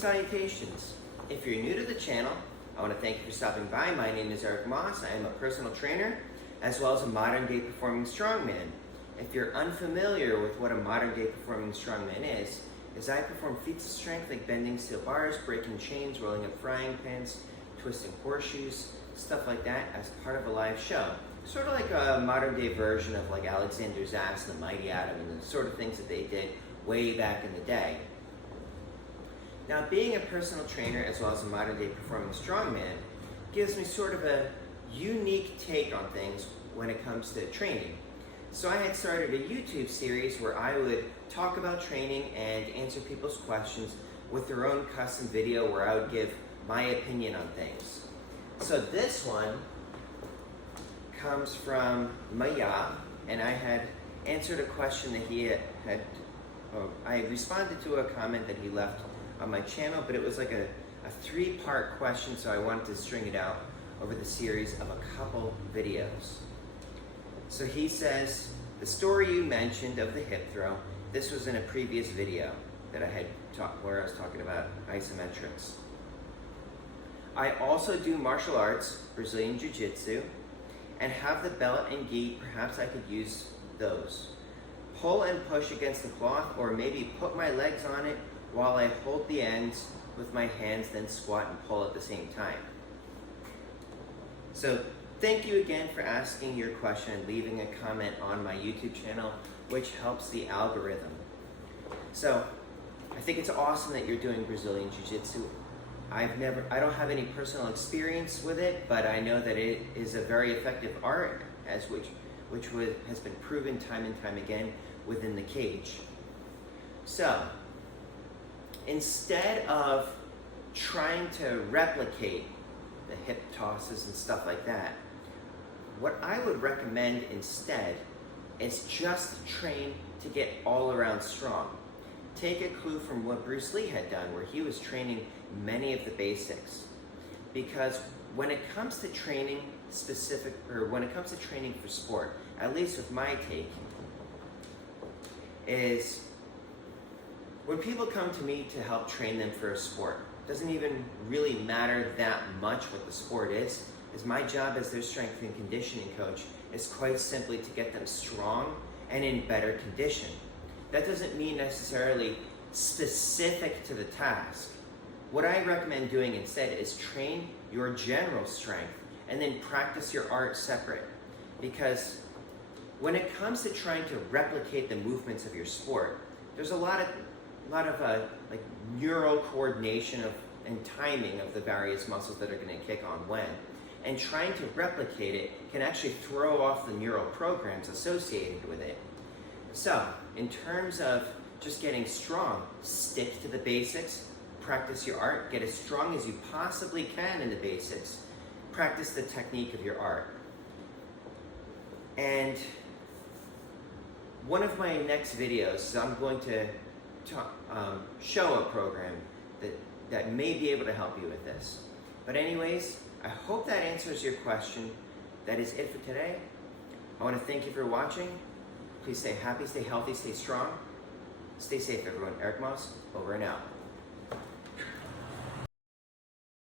Salutations. If you're new to the channel, I want to thank you for stopping by. My name is Eric Moss. I am a personal trainer as well as a modern day performing strongman. If you're unfamiliar with what a modern day performing strongman is I perform feats of strength like bending steel bars, breaking chains, rolling up frying pans, twisting horseshoes, stuff like that as part of a live show. Sort of like a modern day version of like Alexander Zass and the Mighty Atom and the sort of things that they did way back in the day. Now, being a personal trainer as well as a modern day performing strongman gives me sort of a unique take on things when it comes to training. So I had started a YouTube series where I would talk about training and answer people's questions with their own custom video where I would give my opinion on things. So this one comes from Maya, and I had answered a question that he I responded to a comment that he left on my channel, but it was like a three-part question, so I wanted to string it out over the series of a couple videos. So he says, the story you mentioned of the hip throw, this was in a previous video that I had where I was talking about isometrics. I also do martial arts, Brazilian Jiu-Jitsu, and have the belt and gi. Perhaps I could use those. Pull and push against the cloth, or maybe put my legs on it while I hold the ends with my hands, then squat and pull at the same time. So thank you again for asking your question and leaving a comment on my YouTube channel, which helps the algorithm. So I think it's awesome that you're doing Brazilian Jiu-Jitsu. I don't have any personal experience with it, but I know that it is a very effective art, has been proven time and time again within the cage. So instead of trying to replicate the hip tosses and stuff like that, what I would recommend instead is just train to get all around strong. Take a clue from what Bruce Lee had done, where he was training many of the basics. Because when it comes to training when it comes to training for sport, at least with my take, is when people come to me to help train them for a sport, it doesn't even really matter that much what the sport is my job as their strength and conditioning coach is quite simply to get them strong and in better condition. That doesn't mean necessarily specific to the task. What I recommend doing instead is train your general strength and then practice your art separate. Because when it comes to trying to replicate the movements of your sport, there's a lot of like neural coordination and timing of the various muscles that are going to kick on when. And trying to replicate it can actually throw off the neural programs associated with it. So, in terms of just getting strong, stick to the basics, practice your art, get as strong as you possibly can in the basics, practice the technique of your art. And one of my next videos is I'm going to show a program that may be able to help you with this. But anyways, I hope that answers your question. That is it for today. I want to thank you for watching. Please stay happy, stay healthy, stay strong. Stay safe, everyone. Eric Moss, over and out.